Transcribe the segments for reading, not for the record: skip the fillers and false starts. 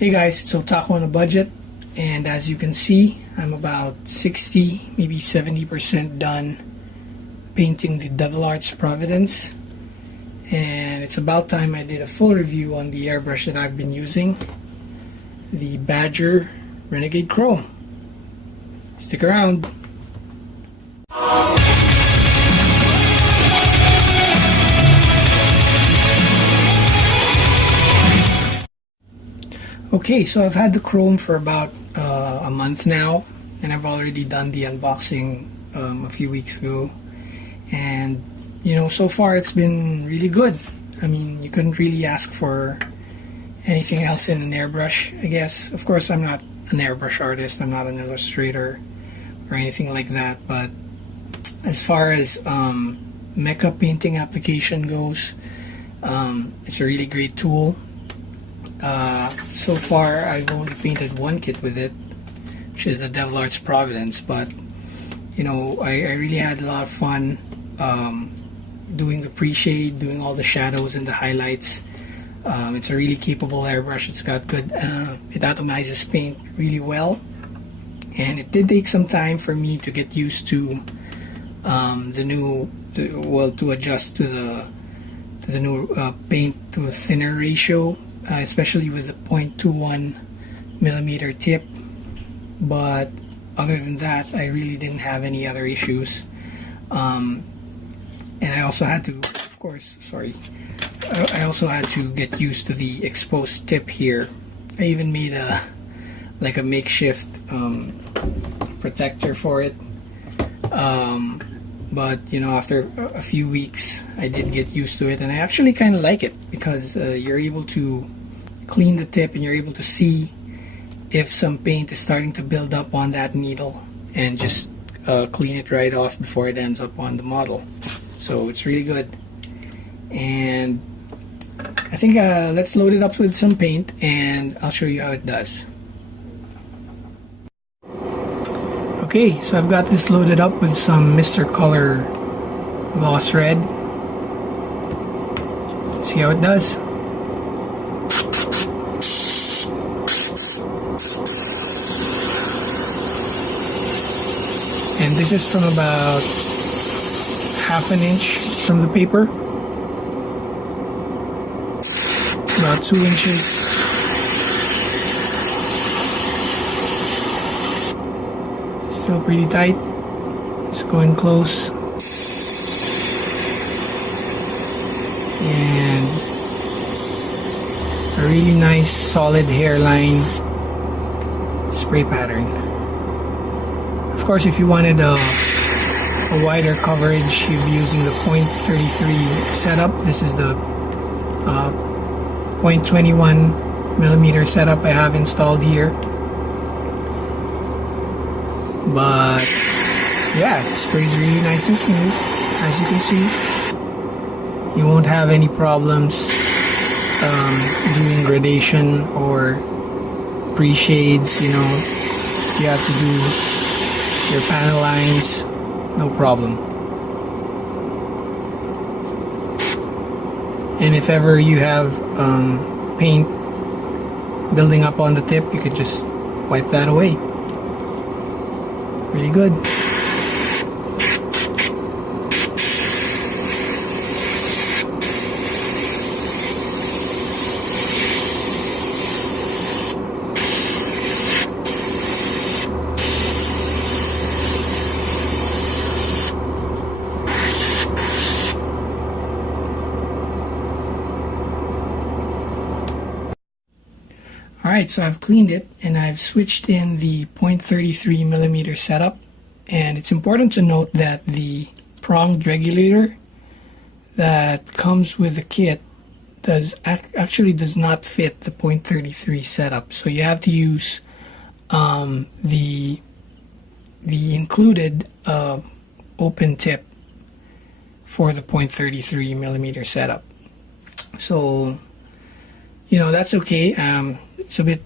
Hey guys, it's Otaku on a budget, and as you can see, I'm about 60, maybe 70% done painting the Devil Arts Providence, and it's about time I did a full review on the airbrush that I've been using, the Badger Renegade Krome. Stick around. Okay, so I've had the Krome for about a month now, and I've already done the unboxing a few weeks ago, and so far it's been really good. I mean, you couldn't really ask for anything else in an airbrush, I guess. Of course, I'm not an airbrush artist, I'm not an illustrator or anything like that, but as far as mecha painting application goes, it's a really great tool. So far I've only painted one kit with it, which is the Devil Arts Providence, but I really had a lot of fun doing the pre-shade, doing all the shadows and the highlights. It's a really capable airbrush. It's got good, it atomizes paint really well, and it did take some time for me to get used to to adjust to the new paint to a thinner ratio, especially with the 0.21 millimeter tip. But other than that, I really didn't have any other issues. And I also had to, of course, I also had to get used to the exposed tip here. I even made a makeshift protector for it. But after a few weeks I did get used to it, and I actually kind of like it because you're able to clean the tip and you're able to see if some paint is starting to build up on that needle, and just clean it right off before it ends up on the model. So it's really good. And I think let's load it up with some paint and I'll show you how it does. Okay, so I've got this loaded up with some Mr. Color Gloss Red. Let's see how it does. And this is from about ½ inch from the paper. About 2 inches. Still pretty tight. Let's go in close. And a really nice solid hairline spray pattern. Of course, if you wanted a wider coverage, you'd be using the 0.33 setup. This is the 0.21 millimeter setup I have installed here. But yeah, it sprays really nice and smooth. As you can see, you won't have any problems doing gradation or pre-shades. You have to do your panel lines, no problem. And if ever you have paint building up on the tip, you could just wipe that away. Really good. Alright, so I've cleaned it and I've switched in the 0.33 millimeter setup, and it's important to note that the pronged regulator that comes with the kit actually does not fit the 0.33 setup, so you have to use the included open tip for the 0.33 millimeter setup. So that's okay. It's a bit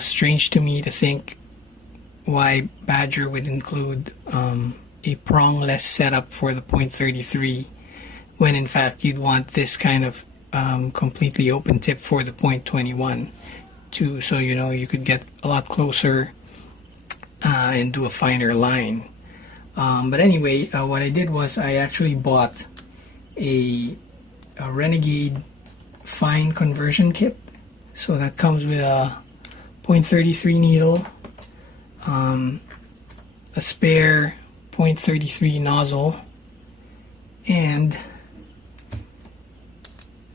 strange to me to think why Badger would include a prongless setup for the 0.33 when in fact you'd want this kind of completely open tip for the 0.21. to, so you could get a lot closer and do a finer line. But anyway, what I did was I actually bought a Renegade fine conversion kit. So that comes with a .33 needle, a spare .33 nozzle, and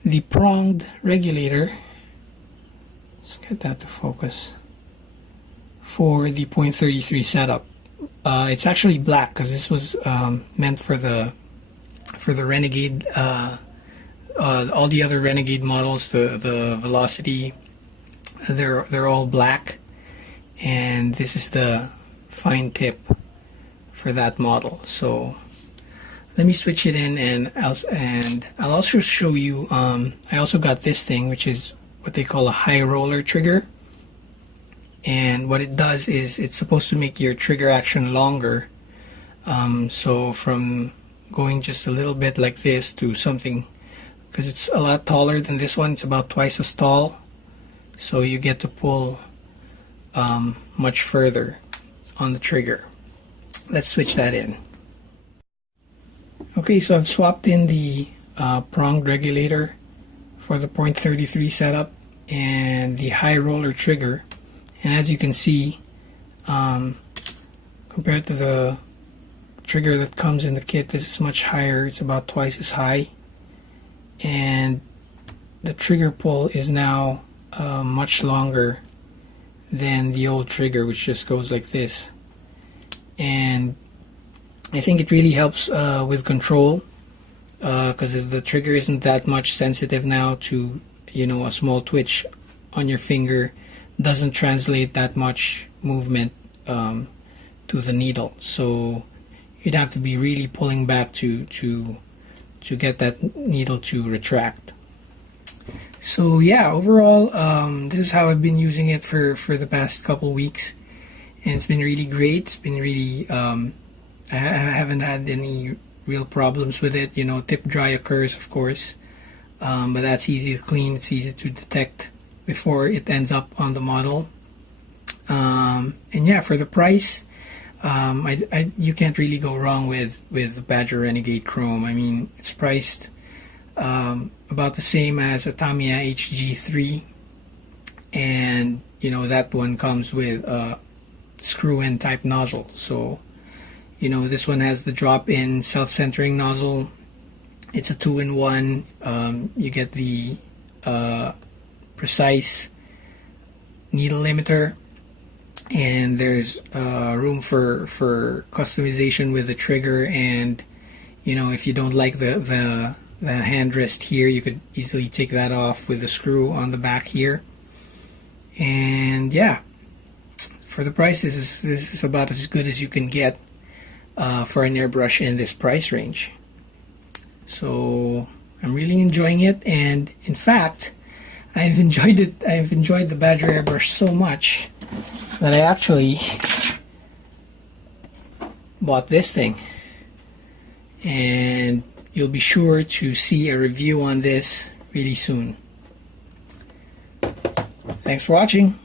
the pronged regulator. Let's get that to focus. For the .33 setup. It's actually black because this was meant for the Renegade. All the other Renegade models, the Velocity, they're all black, and this is the fine tip for that model. So let me switch it in, and I'll also show you. I also got this thing, which is what they call a high roller trigger. And what it does is it's supposed to make your trigger action longer. So from going just a little bit like this to something, because it's a lot taller than this one, it's about twice as tall. So you get to pull much further on the trigger. Let's switch that in. Okay, so I've swapped in the pronged regulator for the .33 setup and the high roller trigger. And as you can see, compared to the trigger that comes in the kit, this is much higher. It's about twice as high. And the trigger pull is now much longer than the old trigger, which just goes like this. And I think it really helps with control, because the trigger isn't that much sensitive now to, a small twitch on your finger doesn't translate that much movement to the needle. So you'd have to be really pulling back to get that needle to retract. So yeah, overall, this is how I've been using it for the past couple weeks, and it's been really great. It's been really I haven't had any real problems with it. Tip dry occurs, of course, but that's easy to clean. It's easy to detect before it ends up on the model. And yeah, for the price, you can't really go wrong with the Badger Renegade Krome. I mean, it's priced about the same as a Tamiya HG3, and that one comes with a screw-in type nozzle. So this one has the drop-in self-centering nozzle. It's a 2-in-1. You get the precise needle limiter, and there's room for customization with the trigger. And if you don't like the hand rest here, you could easily take that off with a screw on the back here. And yeah, for the price, this is about as good as you can get for an airbrush in this price range. So I'm really enjoying it, and in fact, I've enjoyed it. I've enjoyed the Badger airbrush so much that I actually bought this thing, and you'll be sure to see a review on this really soon. Thanks for watching.